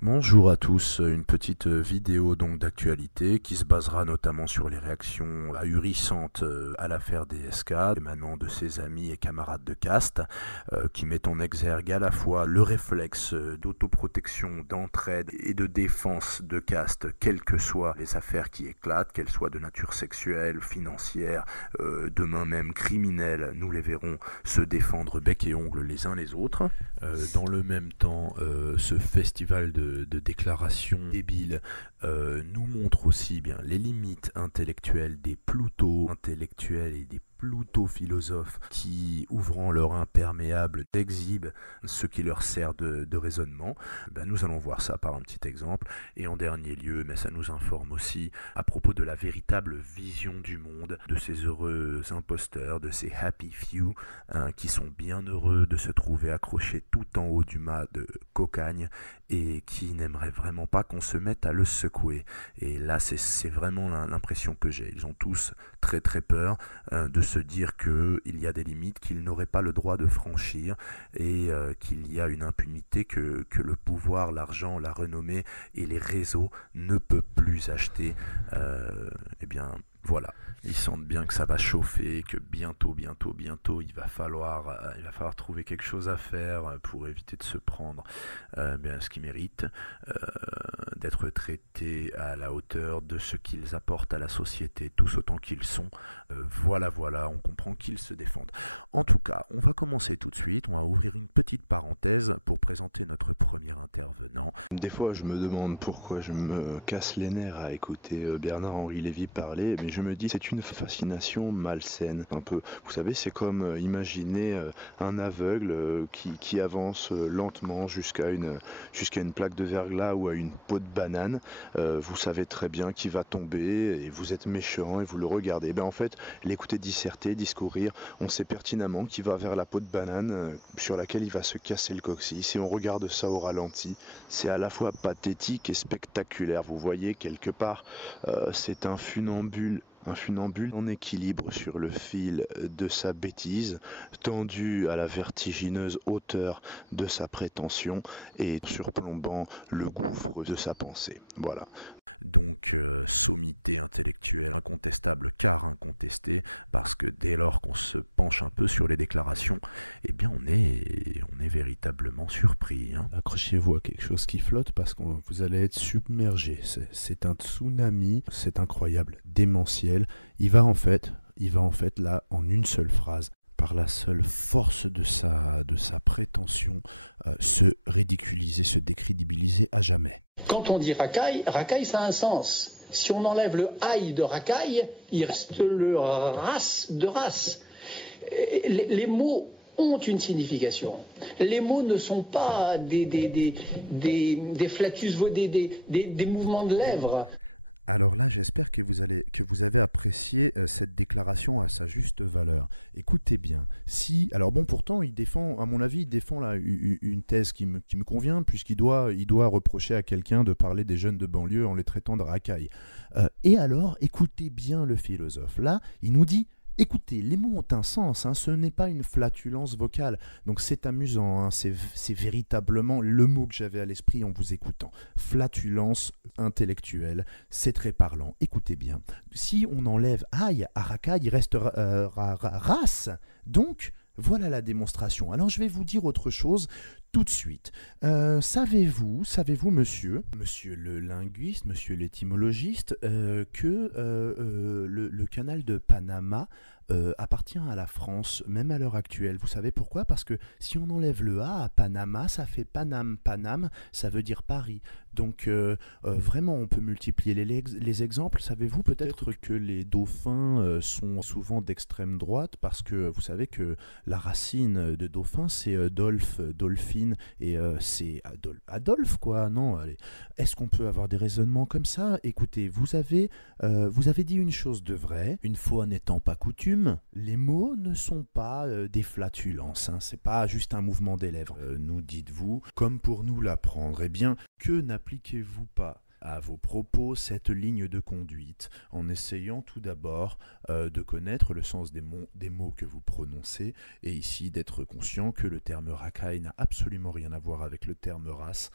Bonjour à tous, une petite vidéo donc d'actualité qui se basera notamment sur les réactions ahurissantes à l'affaire DSK, émanant de ses amis et camarades de caste, qui mettent en exergue à la fois le réflexe d'autoprotection, d'entraide et de défense de caste, quelles que soient les affaires qui éclatent, qu'elles soient de nature sexuelle, financière, demain même criminelle, nous les verrons se défendre bec et ongle les uns les autres. Dans le même temps, ce festival de déclarations débiles nous montre aussi bien les limites intellectuelles des plouto-intellectuels et des Pluto-philosophes qui, ouvrant leur imperméable, exhibent ce qui leur sert de raisonnement. Nous allons voir ça par un petit exemple. Et en dernier lieu, mais ça nous informe aussi à propos de la véritable vision du monde, de ces heureux imposteurs, de ces happy few, qui sont bien heureux de se trouver accrochés tout en haut du mât de cocagne et qui n'aimeraient vraiment pas qu'on se mette à le secouer. Et là, c'est vraiment l'impression que j'ai. Ils ont tous très très peur de se dire qu'il y a des limites qu'ils n'auraient pas le droit de franchir et qu'il y a une impunité que le pouvoir, l'argent, la renommée et les réseaux ne peuvent plus acheter. Eh bien, voilà. Ils sentent bien que ça va chauffer, que bientôt, il va falloir trouver quelque chose à faire pour éviter de se prendre ce qu'ils méritent, euh, d'être traités à la hauteur de ce qu'ils apportent à la société, tous autant qu'ils sont. Voilà, on comprend qu'ils se défendent. En tout cas, on va commencer tout de suite, on va ouvrir une petite parenthèse pour présenter notre premier intervenant. Des fois, je me demande pourquoi je me casse les nerfs à écouter Bernard-Henri Lévy parler, mais je me dis c'est une fascination malsaine, un peu. Vous savez, c'est comme imaginer un aveugle qui avance lentement jusqu'à une plaque de verglas ou à une peau de banane. Vous savez très bien qu'il va tomber et vous êtes méchant et vous le regardez. En fait, l'écouter disserter, discourir, on sait pertinemment qu'il va vers la peau de banane sur laquelle il va se casser le coccyx. Si on regarde ça au ralenti, c'est à la fois pathétique et spectaculaire. Vous voyez, quelque part, c'est un funambule en équilibre sur le fil de sa bêtise, tendu à la vertigineuse hauteur de sa prétention et surplombant le gouffre de sa pensée. Voilà. Donc, sommité intellectuelle incontestable car incontestée, parce que dès lors qu'on se penche un peu sur les déclarations, eh bien on est véritablement surpris. Accrochez-vous à quelque chose qui flotte parce que vous allez être submergé. C'est un tsunami, c'est incroyable, démentiel. Il va en fait là, en une seule phrase, par la seule force de sa prétention, se ridiculiser, se décrédibiliser à jamais. Quand on dit racaille, racaille ça a un sens. Si on enlève le aïe de racaille, il reste le race de race. Les mots ont une signification. Les mots ne sont pas des flatus, des mouvements de lèvres. Alors là, j'espère que vous avez apprécié cette déclaration à sa juste valeur. Écoutez bien, alors bon, pourtant, à mon avis, il défend là une thèse qui me convient, puisqu'il doit reprocher à quelqu'un de parler des jeunes de banlieue en les traitant de racailles. Et alors, écoutez bien le philosophe. Là, il nous dit: écoutez, les mots ont un sens, ce n'est pas une flatulence vocale. Donc c'est amusant, c'est véritablement le mot que j'avais à l'esprit en vous écoutant. Flatulence intellectuelle, c'est très parlant. Écoutez bien, si on enlève aïe à racaille, il reste race. Donc, voilà la démonstration. Alors je vais vous dire autre chose tout de suite. Savez-vous, monsieur le linguiste, monsieur l'étymologiste, que le canal de Panama appartient à la France, même à l'heure actuelle. Vous savez pourquoi? Parce que si on enlève le A à Panama, ça fait Paname. Paname, ça veut dire Paris. Donc vraiment, on peut multiplier les exemples. Savez-vous peut-être que les dauphins sont souvent d'extrême droite, parce que vous savez que la racine de dauphin, c'est dolph, dolphine, et c'est Adolphe, quoi. Non, allez. Est-ce qu'on peut avoir des raisonnements comme ça? Écoutez, vous avez dit une chose de vrai, une fois n'étant pas coutume. Les mots ne sont pas des flatulences, c'est pas juste un mouvement des lèvres. Nous dites-vous, comme pour nous l'apprendre, eh bien, que n'appliquez-vous pas? à vos propos cette ligne de conduite en essayant tout d'abord de connaître le sens des mots que vous prononcez et ici d'être conscient que le terme racaille n'a absolument rien à voir avec le terme race.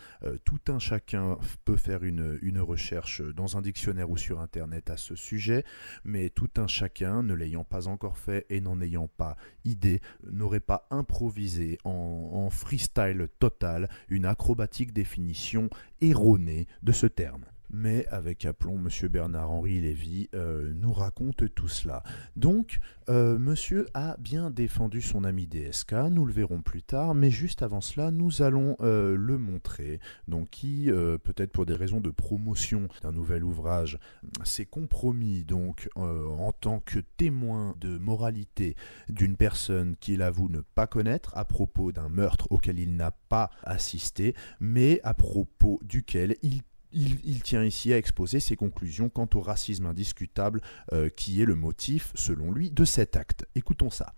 Tout un chacun peut faire une recherche dans un dictionnaire ou sur internet à ce sujet, mais tout un chacun, ne l'ayant pas encore fait et n'en ayant pas idée, n'aurait pas improvisé en freestyle total une acrobatique définition erronée de ce terme. Mais avec aplomb, M. Bernard-Henri Lévy nous raconte tout cela. Donc, monsieur a bien défendu son ami DSK, nous le verrons plus tard, mais juste avant cela, nous allons le montrer. Donc, qui, peut-être pour des raisons de promotion d'un nouvel ouvrage, s'est compromis donc en tant que témoin de moralité d'une personne qu'il avoue ne pas connaître à propos d'un meurtre auquel il n'a pas assisté, mais à propos duquel il tient ici à exposer ses conclusions quant au racisme indiscutable qui est le motif, selon lui, de cet acte. Écoutons ça.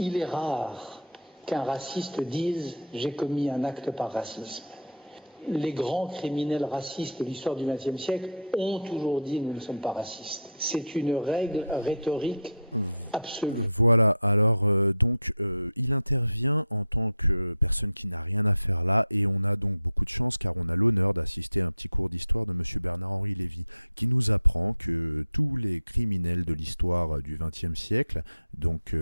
Il est rare qu'un raciste dise « j'ai commis un acte par racisme ». Les grands criminels racistes de l'histoire du XXe siècle ont toujours dit « nous ne sommes pas racistes ». C'est une règle rhétorique absolue. Voilà, alors donc il intervient en tant que personne qui n'a rien à faire là et on a donc beaucoup de chance car on a l'honneur d'assister à un petit cours d'histoire de M. Bernard-Henri Lévy qui nous apprend que tous les criminels de l'histoire du XXe siècle, donc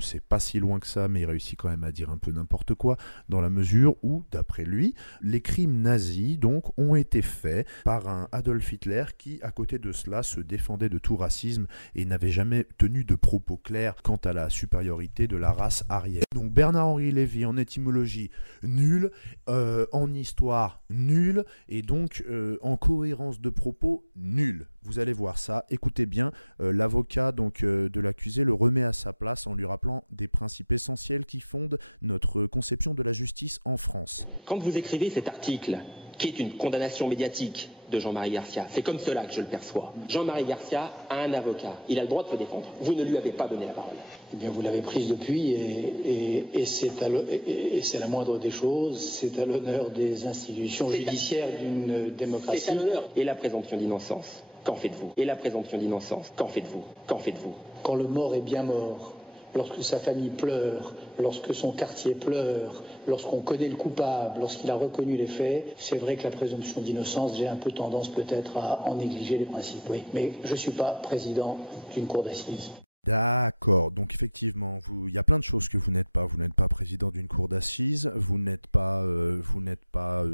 c'est pas si loin que ça mais il réussit quand même à dire un peu n'importe quoi dans la mesure où, d'après lui, les crimes nazis donc ont été faits par un Adolf Hitler qui, à côté de cela, se défendait de tout racisme et n'avait jamais tenu de propos clairs quant à la supériorité de la race aryenne. Donc Bernard-Henri Lévy en étymologie nul, en histoire nul et donc en cohérence de propos nul. Vous allez voir ça, écoutez bien, l'avocat donc de l'accusé le remet à sa place en lui rappelant des principes essentiels qui fondent notre conception de la justice en France. Quand vous écrivez cet article, qui est une condamnation médiatique de Jean-Marie Garcia, c'est comme cela que je le perçois. Jean-Marie Garcia a un avocat, il a le droit de se défendre. Vous ne lui avez pas donné la parole. Eh bien, vous l'avez prise depuis et c'est la moindre des choses. C'est à l'honneur des institutions judiciaires d'une démocratie. C'est à l'honneur. Et la présomption d'innocence, qu'en faites-vous? Et la présomption d'innocence, qu'en faites-vous? Qu'en faites-vous? Quand le mort est bien mort, lorsque sa famille pleure, lorsque son quartier pleure, lorsqu'on connaît le coupable, lorsqu'il a reconnu les faits, c'est vrai que la présomption d'innocence, j'ai un peu tendance peut-être à en négliger les principes, oui. Mais je ne suis pas président d'une cour d'assises. D'accord, donc effectivement, il y a plein de choses que vous n'êtes pas. Vous n'êtes pas président d'une cour d'assises, vous n'êtes pas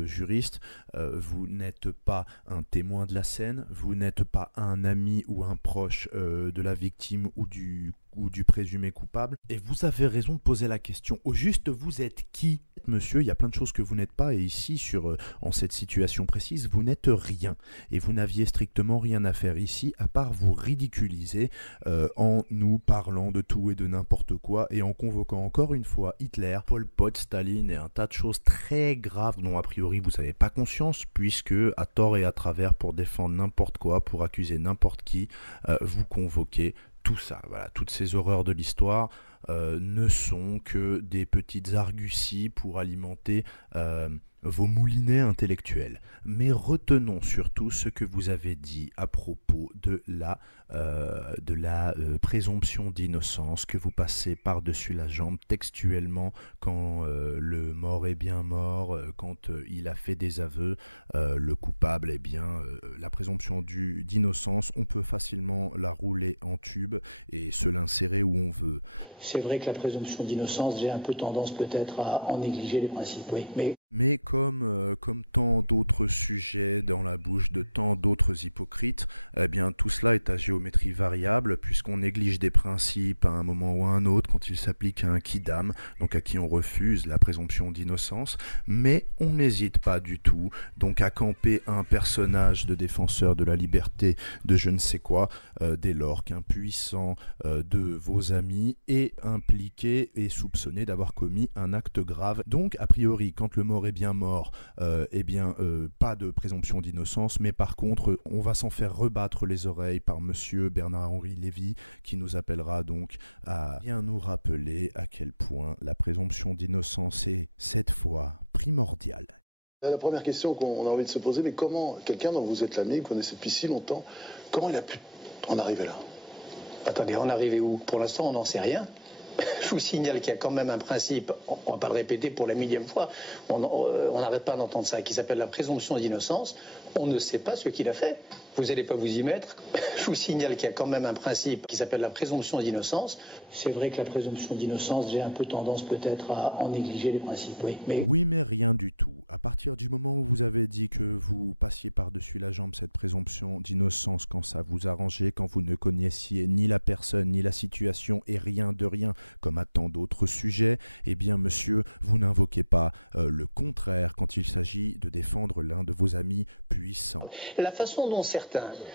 juriste, vous n'êtes pas un témoin de la scène, vous n'êtes pas un ami ou un proche de la victime ou du présumé coupable. Et vous avez raison de poser la question. Au juste, vous êtes qui, monsieur? Il y a plein de choses que vous n'êtes pas et ici, en cette situation précise, vous n'êtes rien. Et vous n'aviez strictement rien à faire ici à part vous ridiculiser en nous parlant de tout et de n'importe quoi et en convoquant encore une fois Hitler, Pol Pot, Staline et un tas de choses très graves dont a priori vous n'avez pas conscience puisque à tort et à travers pour défendre n'importe quoi, pour accuser n'importe qui, vous convoquez tout ça. Voilà, toutes ces horreurs de l'histoire ne sont que des petites arguties pour alimenter vos moulinets intellectuels. Mais retenons surtout ce que vous avez dit à propos de la présomption d'innocence que vous passez par-dessus la jambe textuellement quand le mort est bien mort, quand il a fait des aveux, le coupable est bien la présomption d'innocence, on peut facilement la rouler en tube et se l'insérer où on veut. C'est vrai que la présomption d'innocence, j'ai un peu tendance peut-être à en négliger les principes, oui. Mais comme tant d'autres sujets dans la bouche de tant d'autres hypocrites, eh bien tout cela est à géométrie variable puisqu'on néglige des principes à un moment ou à un autre quand il s'applique à un quidam, donc à qui on refuse la présomption d'innocence, mais on n'hésite pas du tout donc à camper un personnage de défenseur de la liberté de je ne sais quoi, dès lors qu'un puissant de vos amis est impliqué et soupçonné d'avoir commis un acte grave. Donc a priori quand le mort est bien mort, pas de présomption d'innocence, mais par contre, on va s'en faire rebattre les oreilles par monsieur Bernard-Henri Lévy, qui nous appellera donc à bien nous rappeler à quel point la présomption d'innocence est, cette fois, primordiale. La première question qu'on a envie de se poser, mais comment quelqu'un dont vous êtes l'ami, vous connaissez depuis si longtemps, comment il a pu en arriver là? Attendez, en arriver où? Pour l'instant, on n'en sait rien. Je vous signale qu'il y a quand même un principe, on ne va pas le répéter pour la millième fois, on n'arrête pas d'entendre ça, qui s'appelle la présomption d'innocence. On ne sait pas ce qu'il a fait. Vous n'allez pas vous y mettre. Je vous signale qu'il y a quand même un principe qui s'appelle la présomption d'innocence. C'est vrai que la présomption d'innocence, j'ai un peu tendance peut-être à en négliger les principes, oui. Oui, mais rien du tout. À partir du moment où vous avez dit que vous passiez par-dessus la jambe cette présomption d'innocence quand ça vous arrangeait, quand vous ne connaissiez ni la personne, ni la situation et rien de rien, comme à tant d'autres sujets, eh bien, monsieur, vous n'invoquez pas le contraire quand il s'agit de défendre l'un de vos amis puissants. La façon dont certains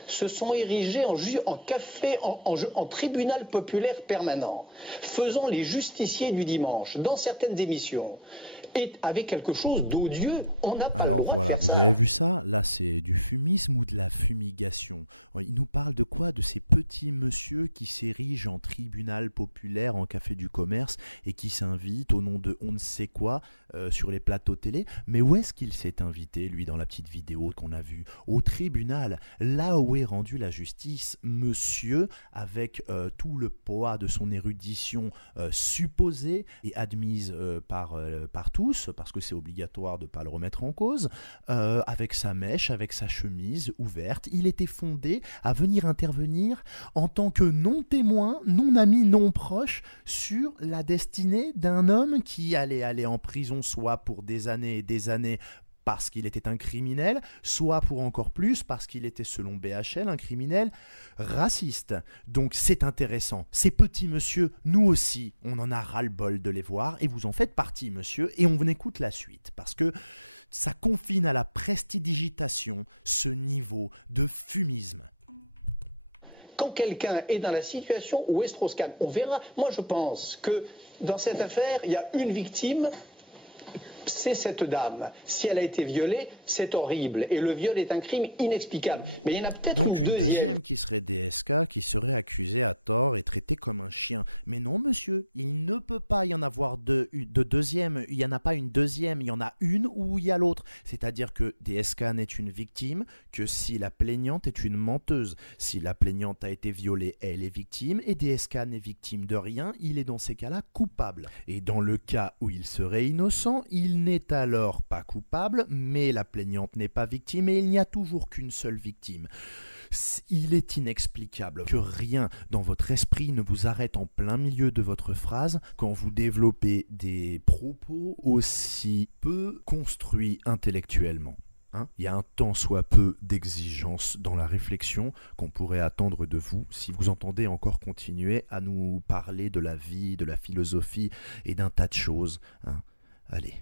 se sont érigés en tribunal populaire permanent, faisant les justiciers du dimanche dans certaines émissions, et avec quelque chose d'odieux, on n'a pas le droit de faire ça. Vous avez vu ça? Là, c'est du fumisme ou de la fumigation. Il nous parle de quoi? De ces petits messieurs qui s'érigent en tribunal populaire, en café du commerce, et qui s'invitent au nom de on ne sait quoi sur les plateaux télé. Mais où est-ce qu'il s'est invité, lui, dans la petite vidéo qu'on a vue? Au tribunal, là où est rendue la justice. Monsieur, avec tout le poids de son érudition supposée et admise par tous, parce que c'est obligatoire de ne pas le remettre en cause, avec sa mèche, avec sa chemise ouverte, il était fondé à venir intervenir en tant que non-témoin, non-ami, non-proche sur la destinée d'un homme qui allait aller en prison soit pour des années et des années parce qu'il était un criminel, soit pour encore plus parce qu'il était, selon BHL, un criminel raciste. Donc c'est intéressant. Ces petits messieurs, nous aussi, on en a ras-le-bol de les voir, et vous en faites partie, monsieur, et on écoute la suite, parce que ça confine à la prestidigitation ce niveau de fumisme. Quand quelqu'un est dans la situation où est Strauss-Kahn, on verra. Moi, je pense que dans cette affaire, il y a une victime. C'est cette dame. Si elle a été violée, c'est horrible. Et le viol est un crime inexplicable. Mais il y en a peut-être donc une deuxième qui serait DSK, qui serait accusée à tort et traitée comme un chien. Mais non, monsieur, il ne peut pas y en avoir de deuxième. Il n'y en a pas une deuxième. Il y en a une ou il y a l'autre. C'est-à-dire que DSK n'est une victime que si la plaignante est une menteuse. Si la plaignante a été violée, elle est victime. Et DSK n'est victime de rien. Il est dans ces cas-là coupable. Et dans le cas où il serait innocent, il n'est alors pas coupable, mais la plaignante n'est pas victime et il n'y a toujours qu'une seule victime. Il est inexplicable que rien dans votre esprit ne vous arrête en plein milieu de votre phrase quand vous développez des propos aussi peu construits intellectuellement. Il y a un tant soit peu d'exigence dans la réflexion qu'on pourrait attendre de vous si vous entendez encore continuer à nous parler de la vie, de la philosophie et d'un tas de choses. Allez.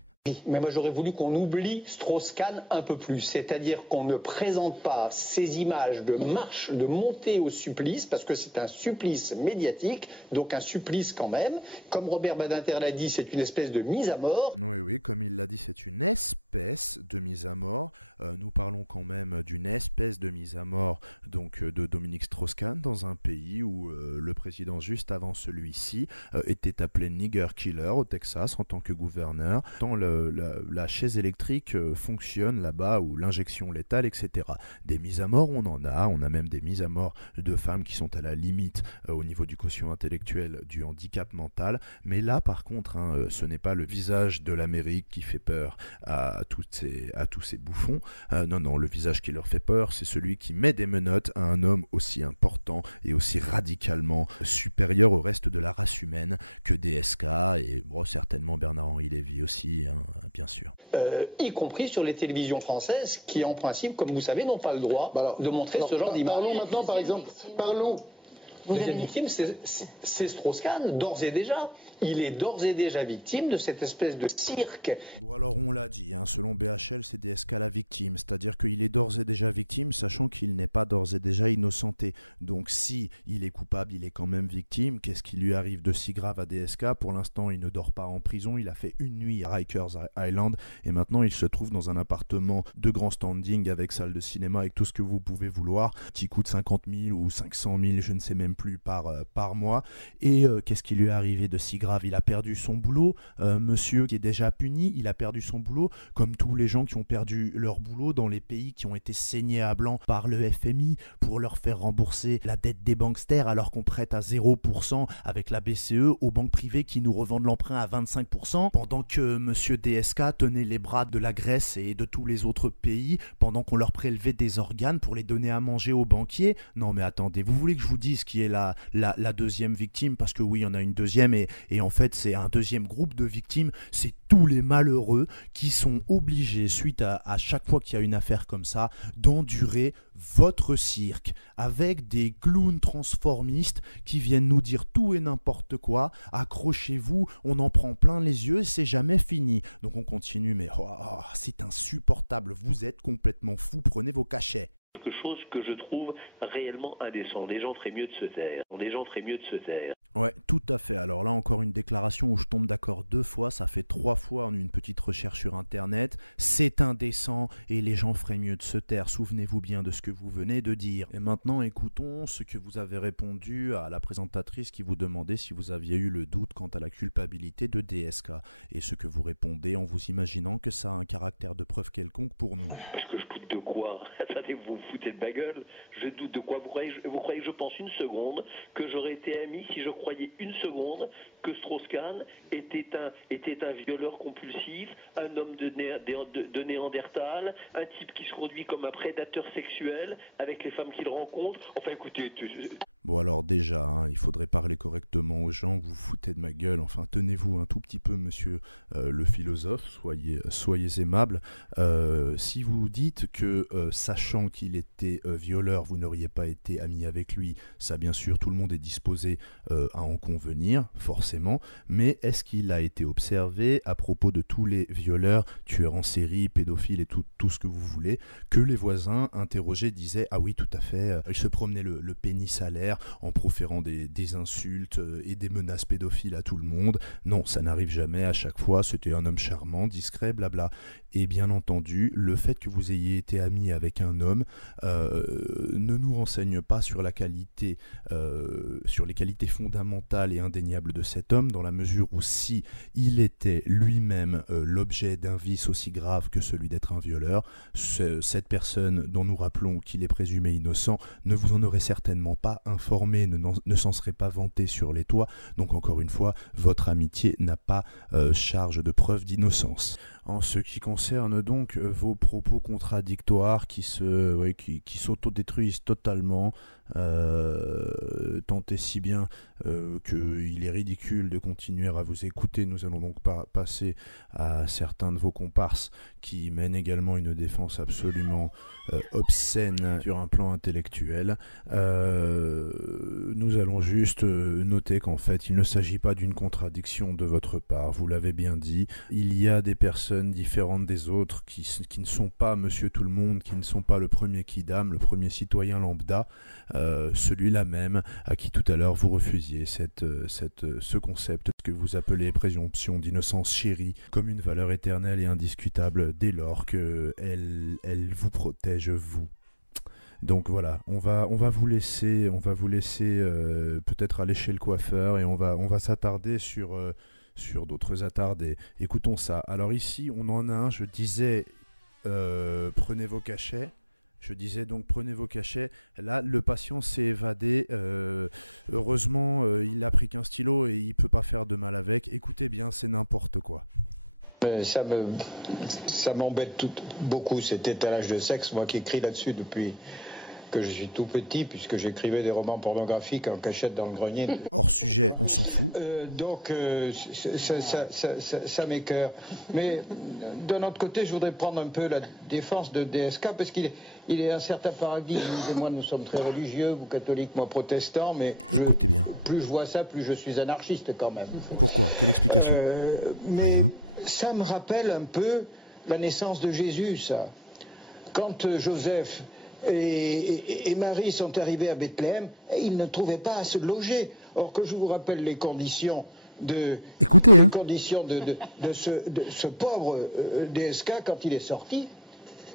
Mais moi j'aurais voulu qu'on oublie Strauss-Kahn un peu plus, c'est-à-dire qu'on ne présente pas ces images de marche, de montée au supplice, parce que c'est un supplice médiatique, donc un supplice quand même. Comme Robert Badinter l'a dit, c'est une espèce de mise à mort. Oui, comme il l'a dit, c'est une espèce de mise à mort. Nous parlons quand même d'une espèce de mise à mort donc, de Dominique Strauss-Kahn dans un pays où le président juste avant celui-ci était appelé Nigger Killer au Texas en tant que gouverneur. Tant la chaise électrique fonctionne là-bas, ou l'injection létale, etc. Des mises à mort, on a même des mises à mort de femmes qui sont à la limite au niveau du quotient intellectuel du handicap mental, mais là par contre, ce n'est pas le visage de l'Amérique qui fait peur à tous ces bouffons, non, le visage qui leur fait peur, c'est celui qui met des menottes à un homme aussi important et aussi radicalement supérieur au reste de la race humaine que DSK et certainement Bernard-Henri Lévy aussi, bien sûr. Y compris sur les télévisions françaises qui, en principe, comme vous savez, n'ont pas le droit de montrer ce genre d'image. Parlons maintenant, par exemple, La victime, c'est Strauss-Kahn, d'ores et déjà. Il est d'ores et déjà victime de cette espèce de cirque. Bon, alors on l'a dit, selon BHL, c'est DSK la victime, c'est-à-dire qu'il est d'ores et déjà victime, sachant qu'il n'est pas d'ores et déjà innocenté. Donc si il est coupable, il est quand même victime. Qu'est-ce qui lui arrive de si grave à DSK? Pour l'instant, il ne dort pas en prison, il a fait une nuit à Rikers Island, et maintenant il se trouve dans un appartement de grand standing avec salle de cinéma, avec tout ce que vous pouvez vouloir. Petit coût de 50 000 ou 500 000, je ne sais même plus par mois. Et qu'est-ce qui lui est arrivé de si grave? Il a perdu son boulot, monsieur qui est déjà puni, il a perdu son boulot, comme tous les gens qui ont perdu leur boulot dans les pays qui ont été saignés à blanc par le FMI pour leur faire rembourser la dette des banksters alors qu'on prête à 0% avec la BCE aux banques privées qui nous revendent l'emprunt à 25%, pendant que monsieur DSK tenait les bras de la Grèce et de tous les autres pays, pendant qu'on leur prélevait des organes pour les donner à manger aux banquiers. Non mais attendez, vous voulez que je vous dise qui est la deuxième victime? Parce que oui, il y en a une deuxième et en fait c'est un deuxième groupe de victimes, c'est tous les malheureux qui sont obligés, suite à chaque fois qu'il y a une affaire comme ça, d'endurer votre cirque avec des clowns transformistes qui viennent nous dire tout et n'importe quoi. Accrochez-vous, on en prend plein les yeux et c'est jamais fini. Donc on continue, mais c'est insupportable, vous êtes complètement fous, prenez vos cachets. Quelque chose que je trouve réellement indécent. Des gens feraient mieux de se taire. Des gens feraient mieux de se taire. Ouais, tout à fait. Alors là, encore une déclaration où je tombe d'accord 2 fois, ça fait 3 fois en une petite recherche sur Internet. C'est indécent et les gens feraient mieux de se taire. Souvenez-vous bien de ce que vous venez de dire. Et maintenant, écoutons ce que vous avez répondu à la présentatrice qui vous demandait si vous aviez eu le doute quant à la culpabilité de DSK. Et ce que vous répondez en vous imaginant que ça a un caractère de preuve quelconque pour nous. Parce que je doute de quoi? Attendez, vous vous foutez de ma gueule? Je doute de quoi? Vous croyez que je pense une seconde que j'aurais été ami si je croyais une seconde que Strauss-Kahn était un violeur compulsif, un homme de Néandertal, un type qui se conduit comme un prédateur sexuel avec les femmes qu'il rencontre? Enfin écoutez... Bon alors déjà, il faudrait parler correctement aux gens, vous vous foutez de ma gueule, enfin tenez-vous un tout petit peu monsieur le philosophe, soyez aimable. Si vous dites que sachant qu'il était violeur, vous n'auriez pas été ami avec lui, ça bien sûr tout le monde est disposé à en convenir, forcément, mais est-ce qu'il a été observé à propos de tous les violeurs, tueurs en série, pédophiles et tout ce que vous voulez, que les voisins interrogés disaient « Ah oui tout à fait, il se promenait le pénis à l'air », en proférant des insultes et des menaces pédophiles à tout le monde. Non, ça n'arrive jamais, à chaque fois, c'était un homme charmant, discret, blabla. Et bien entendu, le fait que vous ayez été ami avec un homme ne nous renseigne pas sur la qualité, sur les qualités fondamentales et indéniables de cet homme, dans la mesure où si il était lui-même l'objet d'un vice aussi grave que celui d'être un violeur, cette personne dont nous rappelons qu'il est présumé innocent ne vous en aurait certainement pas informé, ne s'en serait pas vanté sur les toits. Donc encore une fois, votre amitié n'a pas charge de preuve d'innocence. En ce qui concerne donc vos propos contradictoires qui s'autodétruisent totalement, tant et si bien qu'il est ridicule de continuer à vous écouter, nous allons donc passer à certains de vos comparses qui mènent également une défense absolument obscène sur un plan intellectuel. Nous allons juste noter qu'en fait il ne s'agit pas d'une contradiction de votre part, vous l'avez bien dit, il y a des personnes différentes des autres qui ne sont pas monsieur tout le monde, qui ne sont pas le premier quidam, le premier citoyen lambda, celui-là même à qui tout à l'heure vous refusiez ce concept que vous appelez présomption d'innocence chérie comme une valeur éternelle et indiscutable dès lors qu'elle vous protège vous. Donc voilà, on va vous laisser peut-être aller chez le coiffeur et on va s'attarder sur d'autres attardés. Écoutons ça. Alors ici, on en a un, je disais prenez vos cachets. Je disais donc prenez vos cachets. Là, le patient s'est évadé. Heureusement, il n'a pris qu'un stylo et il ne peut pas faire de mal avec. Écoutez bien, c'est n'importe quoi. Ça m'embête beaucoup cet étalage de sexe, moi qui écris là-dessus depuis que je suis tout petit, puisque j'écrivais des romans pornographiques en cachette dans le grenier. Hors sujet, on s'en fout. Donc ça m'écoeure. Mais d'un autre côté, je voudrais prendre un peu la défense de DSK, parce qu'il est un certain paradigme. Moi, nous sommes très religieux, vous catholiques, moi protestant, mais écoutez bien. Plus je vois ça, plus je suis anarchiste quand même. Pourquoi? Quelle explication? Mais rien. Ça me rappelle un peu la naissance de Jésus, ça. Quand Joseph et Marie sont arrivés à Bethléem, ils ne trouvaient pas à se loger. Or que je vous rappelle les conditions de ce pauvre DSK quand il est sorti,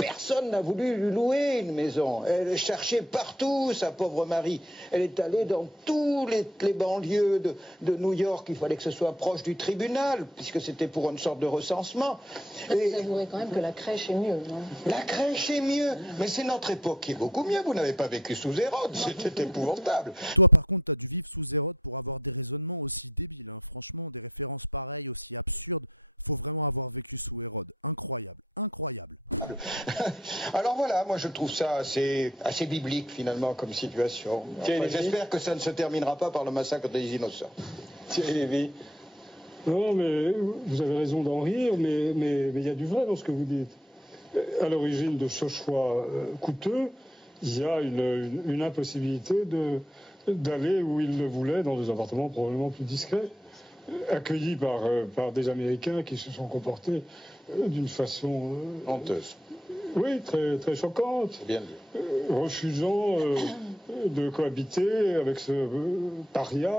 personne n'a voulu lui louer une maison. Elle cherchait partout sa pauvre Marie. Elle est allée dans tous les banlieues de New York. Il fallait que ce soit proche du tribunal, puisque c'était pour une sorte de recensement. Vous avouerez quand même que la crèche est mieux, non? La crèche est mieux, mais c'est notre époque qui est beaucoup mieux. Vous n'avez pas vécu sous Hérode, c'était épouvantable. Toi, par contre, t'as dû vivre sous Hérode pour avoir des raisonnements aussi débiles. Hein. Franchement, des références pareilles, aussi absurdes. Faut vraiment avoir vécu sous Hérode. Incroyable, incroyable. Alors voilà, moi je trouve ça assez biblique finalement comme situation. Enfin, j'espère que ça ne se terminera pas par le massacre des innocents. Thierry Lévy. Non, mais vous avez raison d'en rire, mais il y a du vrai dans ce que vous dites. À l'origine de ce choix coûteux, il y a une impossibilité d'aller où il le voulait, dans des appartements probablement plus discrets, accueillis par des Américains qui se sont comportés d'une façon honteuse. Oui, très, très choquante. C'est bien dit. Refusant de cohabiter avec ce paria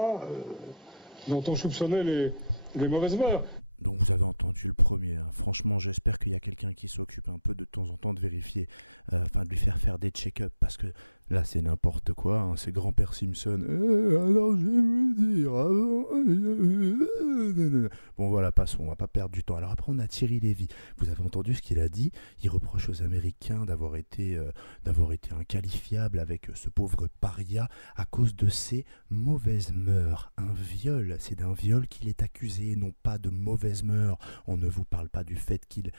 dont on soupçonnait les mauvaises mœurs. Donc vous avez entendu le premier. Hein. Franchement, j'espère qu'il y a quelqu'un qui s'occupe un peu de temps en temps de vérifier, de lui faire des check-up, parce que là c'est n'importe quoi. Hein. C'est grand-père Simpson. Alors je vais vous dire. Bon voilà, passons. On va pas perdre du temps. Alors après on a Thierry Lévy. Vous avez entendu ce qu'il a dit. Il reproche aux Américains d'avoir été inqualifiables avec ce pauvre paria à cause de ses mauvaises mœurs. Un viol, c'est d'un viol qu'il est accusé, non pas de mauvaises mœurs. On ne vous parle pas du fait qu'il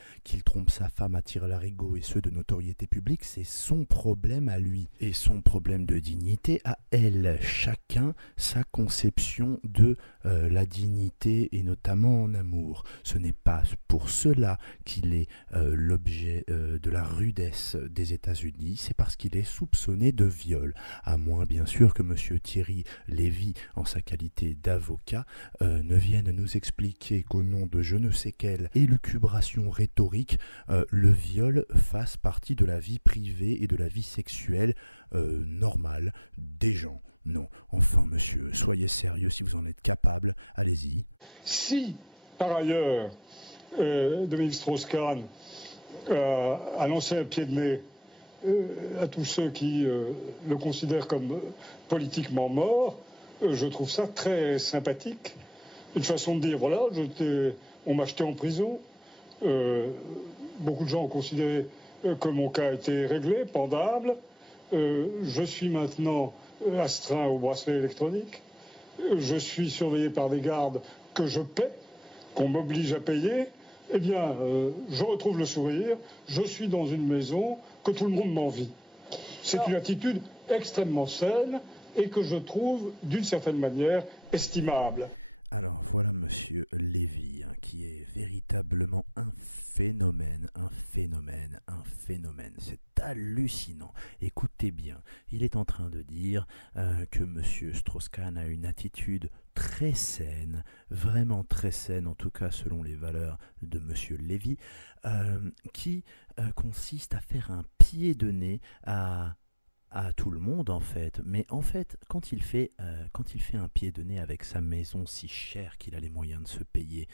trompe sa femme à tire-larigot et ceux de notoriété publique, c'est son problème à lui. Et son problème de dignité à elle. Chacun sa conception de la dignité et notamment en amour. Ce n'est pas pour cela qu'il est l'objet de la rudesse des États-Unis, c'est parce qu'il est soupçonné de viol. À moins bien sûr que M. Thierry Lévy, en sa qualité d'avocat, ne vienne nous expliquer qu'au nom de je ne sais quelle élucubration rhétorique, le viol fasse partie de la vie privée et de la vie sexuelle normale des gens. Non, enfin monsieur, soyez sérieux si vous en êtes capable, allez-y. Si, par ailleurs, Dominique Strauss-Kahn a lancé un pied de nez à tous ceux qui le considèrent comme politiquement mort, je trouve ça très sympathique. Une façon de dire, voilà, on m'a jeté en prison. Beaucoup de gens ont considéré que mon cas était réglé, pendable. Je suis maintenant astreint au bracelet électronique. Je suis surveillé par des gardes que je paie, qu'on m'oblige à payer. Eh bien, je retrouve le sourire. Je suis dans une maison que tout le monde m'envie. C'est une attitude extrêmement saine et que je trouve, d'une certaine manière, estimable. Alors voilà Monsieur Lévy, hein, qui est véritablement un phénomène. C'est hallucinant. Écoutez bien, il est en train de dire que Monsieur Strauss-Kahn a une attitude très saine, vraiment très saine, en tout cas selon les valeurs de Monsieur Lévy, qui consiste à faire un pied de nez à tout le monde en fait, mais en fait quand il fait un pied de nez avec sa maison si chère qu'il a les moyens de se payer,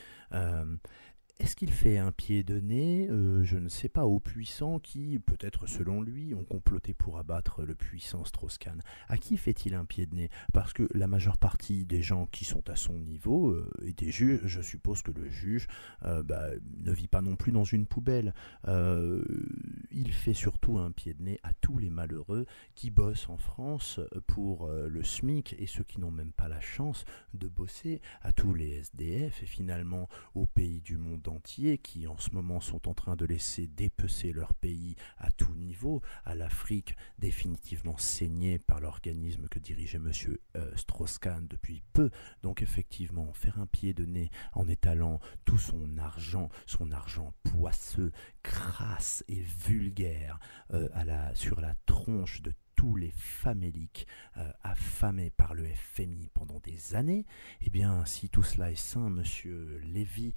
est-ce qu'il fait un pied de nez, je ne sais pas, aux puissants qui, peut-être selon lui, ont comploté pour abattre le puissant Strauss-Kahn? À qui fait-il un pied de nez? Parce que la majeure partie des gens qui sont à son niveau, et des juges, je suppose que le juge ne vit pas non plus dans une poubelle. Il fait surtout un pied de nez à tous les malheureux qui bossent en France pour le SMIC et ceux qui n'ont même pas la chance de bosser, à tous les SDF et finalement aux pays du monde entier qui en ce moment sont en train de laisser dépecer leur pays à tout niveau, à l'Afrique définitivement saignée par l'organisme que dirigeait M. Strauss-Kahn depuis peu. Donc effectivement, faire un pied de nez en étalant tout son argent poisseux, crasse et vulgaire sur la tronche de tous les faméliques affamés par le FMI pendant des années, eh bien, si tout cela est sain, monsieur Lévy,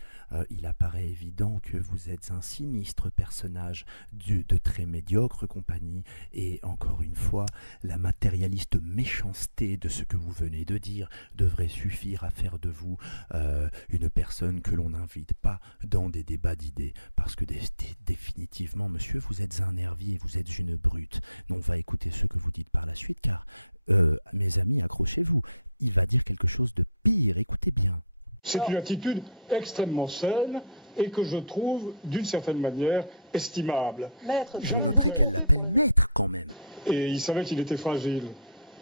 il apparaît évident que vous êtes un sinistre personnage de très médiocre compagnie, et encore une fois, la matérialiste méchanceté de ce que vous venez de dire devrait suffire à faire de vous une personne que l'on n'invite pas dans des débats d'idées, parce que définitivement, monsieur, vous êtes un nervier, vous êtes une brute. On va écouter ce que vous dites par la suite, car, mes amis, accrochez-vous, il va dire quelque chose de pire, écoutez bien. C'est une attitude extrêmement saine et que je trouve, d'une certaine manière, estimable. Maître, Vous noterez qu'elle l'appelle maître quand même. Et il savait qu'il était fragile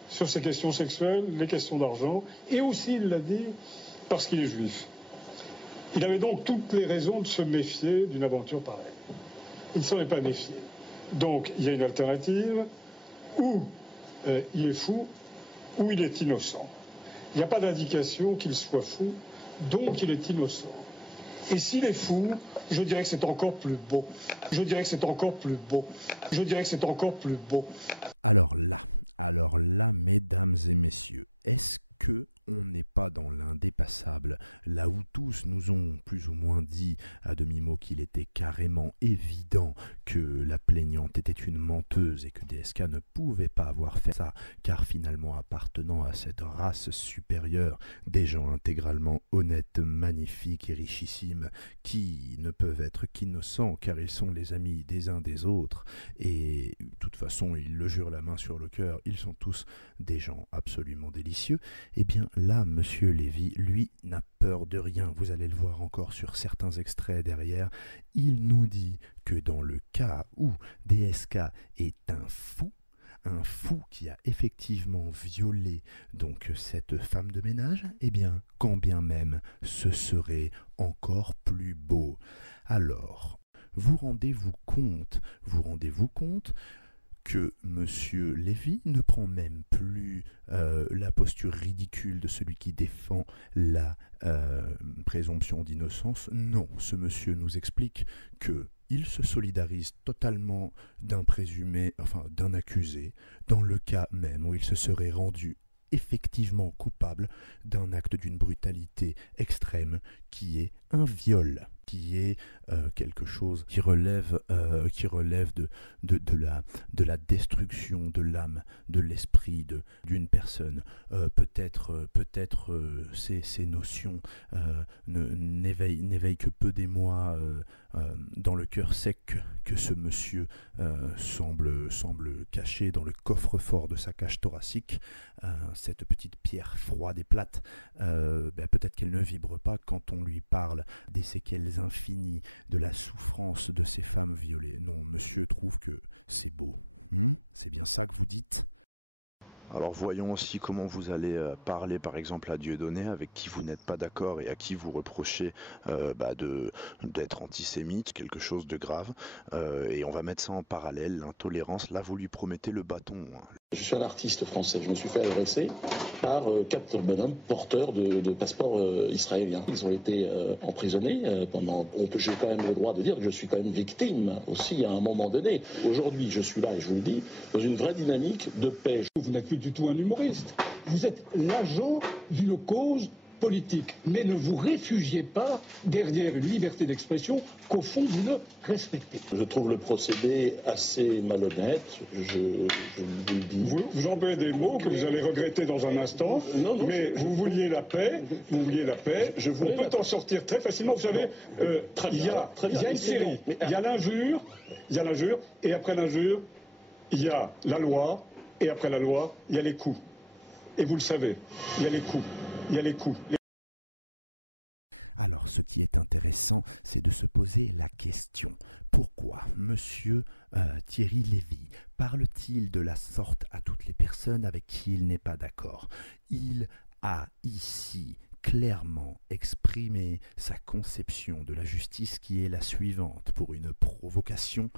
sur ces questions sexuelles, les questions d'argent, et aussi, il l'a dit, parce qu'il est juif. Il avait donc toutes les raisons de se méfier d'une aventure pareille. Il ne s'en est pas méfié. Donc, il y a une alternative, ou il est fou, ou il est innocent. Il n'y a pas d'indication qu'il soit fou, donc il est innocent. Et s'il est fou, je dirais que c'est encore plus beau. Je dirais que c'est encore plus beau. Je dirais que c'est encore plus beau. Alors là, mesdames et messieurs, est-ce que on n'est pas dans l'indépassable, là où tous nous ont plus ou moins dit à demi-mot qu'il était carrément évident que la plaignante était une menteuse et que DSK ne pouvait pas avoir fait ça, car finalement appartenant à cette race supérieure, des gens intégralement honnêtes, magnifiques et richissimes, qui ne peuvent être qu'innocents car ils sont les amis des uns des autres, et de toute façon ils le jurent la main sur le cœur, ils sont tous des gens absolument délicieux, eh bien là, monsieur Lévy, lui, n'a peur de rien. Vous allez le voir encore sur certains extraits derrière. Il nous dit que dans le cas où DSK est un fou qui a effectivement violé donc cette femme de ménage, eh bien, quand bien même, ce serait encore plus beau. Alors, vous rendez-vous compte que monsieur Lévy ne prend même plus la posture ridicule de celui qui défend la présomption d'innocence. Non, ce monsieur nous explique qu'il se solidarise totalement d'un présumé, enfin d'un accusé, dans le cas même où il se serait rendu effectivement coupable d'un acte d'une brutalité extrême qui est un viol, qui est quelque chose qui relève de la destruction de l'âme, de l'esprit d'une personne. Peut-être ces notions n'éveillent que peu d'émoi dans le cœur sec que ce monsieur semble cacher dans le coffre-fort de sa cage thoracique. Cette petite pierre froide et plate, peut-être qu'elle ne vibre pas quand on lui parle des séquelles infinies, de la souffrance de ces femmes violées. Non, monsieur trouve que c'est beau. C'est bien ça que vous dites ? Alors voyons aussi comment vous allez parler par exemple à Dieudonné, avec qui vous n'êtes pas d'accord et à qui vous reprochez d'être antisémite, quelque chose de grave. Et on va mettre ça en parallèle, l'intolérance. Là, vous lui promettez le bâton. Je suis un artiste français. Je me suis fait agresser par 4 bonhommes porteurs de passeports israéliens. Ils ont été emprisonnés pendant... J'ai quand même le droit de dire que je suis quand même victime aussi à un moment donné. Aujourd'hui, je suis là, et je vous le dis, dans une vraie dynamique de paix. Vous n'êtes plus du tout un humoriste. Vous êtes l'agent d'une cause politique. Mais ne vous réfugiez pas derrière une liberté d'expression qu'au fond vous ne respectez. Je trouve le procédé assez malhonnête, je vous le dis. Vous employez des mots que vous allez regretter dans un instant, mais vous vouliez la paix, on peut en sortir très facilement. Vous savez, il y a une série, il y a l'injure, et après l'injure, il y a la loi, et après la loi, il y a les coups. Et vous le savez, il y a les coups. Alors, ce qui est intéressant, c'est de se poser la question. Pourquoi monsieur Thierry Lévy parle-t-il de la sorte à toutes les personnes avec qui il n'est pas d'accord ? Il a ici clairement exprimé sa conception de la justice qui est la suivante. Pour une provocation,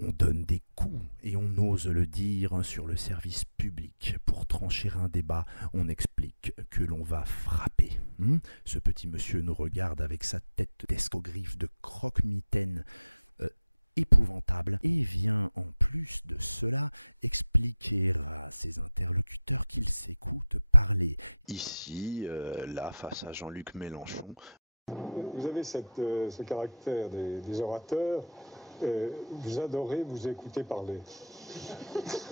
on donne des coups et on ose le dire sur le service public. Pour trancher un débat, on explique que l'on va frapper. Ce petit monsieur nous regarde avec sa tête d'escogriffe de croque-mitaine épouvantable et vient en plus de cela expliquer à ses interlocuteurs qu'ils s'écoutent parler. Ici, là, face à Jean-Luc Mélenchon. Vous avez ce caractère des orateurs, vous adorez vous écouter parler.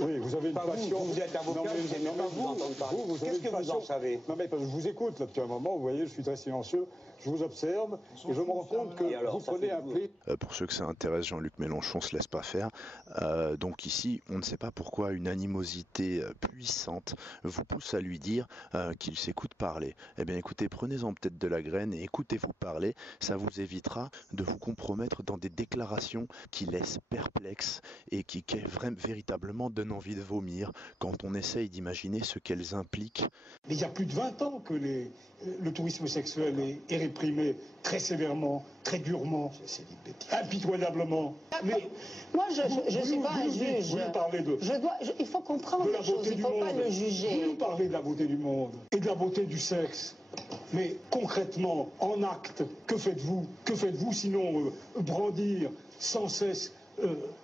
Oui, vous avez une passion. Vous êtes avocat, vous n'aimez pas vous entendre parler. Qu'est-ce que vous en savez? Non mais parce que je vous écoute là depuis un moment, vous voyez, je suis très silencieux, je vous observe et je me rends compte que vous prenez un pli. Pour ceux que ça intéresse, Jean-Luc Mélenchon se laisse pas faire. Donc ici, on ne sait pas pourquoi une animosité puissante vous pousse à lui dire qu'il s'écoute parler. Eh bien écoutez, prenez-en peut-être de la graine et écoutez-vous parler, ça vous évitera de vous compromettre dans des déclarations qui laissent perplexes et qui véritablement donnent envie de vomir quand on essaye d'imaginer ce qu'elles impliquent. Mais il y a plus de 20 ans que le tourisme sexuel est réprimé très sévèrement, très durement, impitoyablement. Mais moi, je ne suis pas un juge. Vous nous parlez il faut comprendre quelque chose, il ne faut pas le juger. Vous nous parlez de la beauté du monde et de la beauté du sexe. Mais concrètement, en acte, que faites-vous? Que faites-vous sinon brandir sans cesse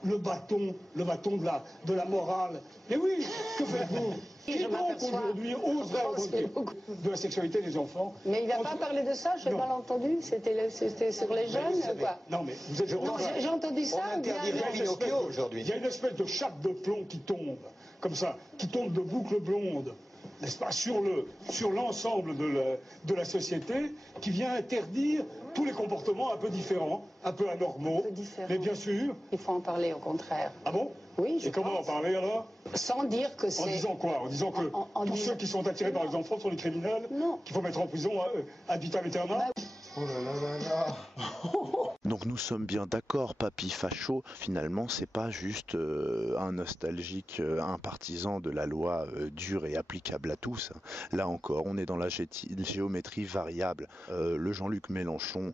le bâton de la morale? Mais oui, que faites-vous? Qui donc aujourd'hui oserait parler de la sexualité des enfants? Mais il n'a pas parlé de ça, je n'ai pas entendu. C'était sur les jeunes ou quoi? Non, mais vous êtes... Non, j'ai entendu ça. Il y a une espèce de chape de plomb qui tombe, comme ça, qui tombe de boucles blondes, n'est-ce pas, sur l'ensemble de la société, qui vient interdire tous les comportements un peu différents, un peu anormaux. Mais bien sûr... Il faut en parler, au contraire. Ah bon? Oui, Et comment en parler alors? Sans dire que c'est... En disant quoi? En disant que tous ceux qui sont attirés par les enfants sont des criminels? Non. Qu'il faut mettre en prison ad vitam aeternam? Oh là là là là. Donc nous sommes bien d'accord, Papy Facho, finalement c'est pas juste un nostalgique, un partisan de la loi dure et applicable à tous. Là encore, on est dans la géométrie variable. Le Jean-Luc Mélenchon,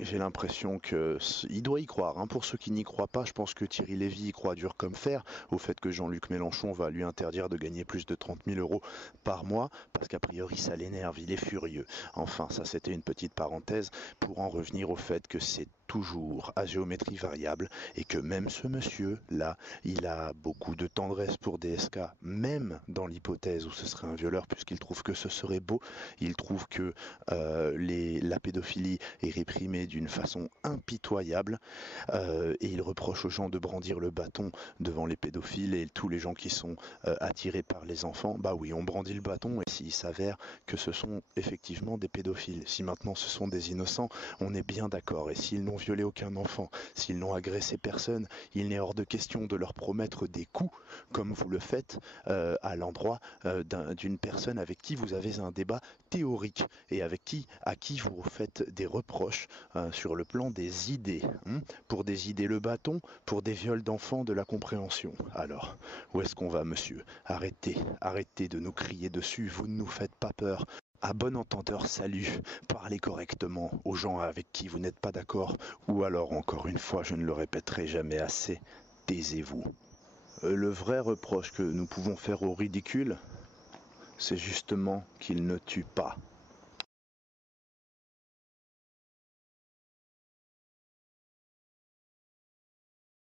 j'ai l'impression qu'il doit y croire. Hein. Pour ceux qui n'y croient pas, je pense que Thierry Lévy y croit dur comme fer au fait que Jean-Luc Mélenchon va lui interdire de gagner plus de 30 000 € par mois, parce qu'a priori ça l'énerve, il est furieux. Enfin, ça c'était une petite parenthèse pour en revenir au fait que c'est toujours à géométrie variable et que même ce monsieur-là, il a beaucoup de tendresse pour DSK, même dans l'hypothèse où ce serait un violeur, puisqu'il trouve que ce serait beau, il trouve que la pédophilie est réprimée d'une façon impitoyable et il reproche aux gens de brandir le bâton devant les pédophiles et tous les gens qui sont attirés par les enfants. Bah oui, on brandit le bâton et s'il s'avère que ce sont effectivement des pédophiles, si maintenant ce sont des innocents, on est bien d'accord. Et s'ils n'ont violé aucun enfant, s'ils n'ont agressé personne, il n'est hors de question de leur promettre des coups, comme vous le faites à l'endroit d'une personne avec qui vous avez un débat théorique et à qui vous faites des reproches sur le plan des idées. Pour des idées le bâton, pour des viols d'enfants de la compréhension. Alors, où est-ce qu'on va, monsieur? Arrêtez de nous crier dessus, vous ne nous faites pas peur. À bon entendeur, salut, parlez correctement aux gens avec qui vous n'êtes pas d'accord, ou alors, encore une fois, je ne le répéterai jamais assez, taisez-vous. Le vrai reproche que nous pouvons faire au ridicule, c'est justement qu'il ne tue pas.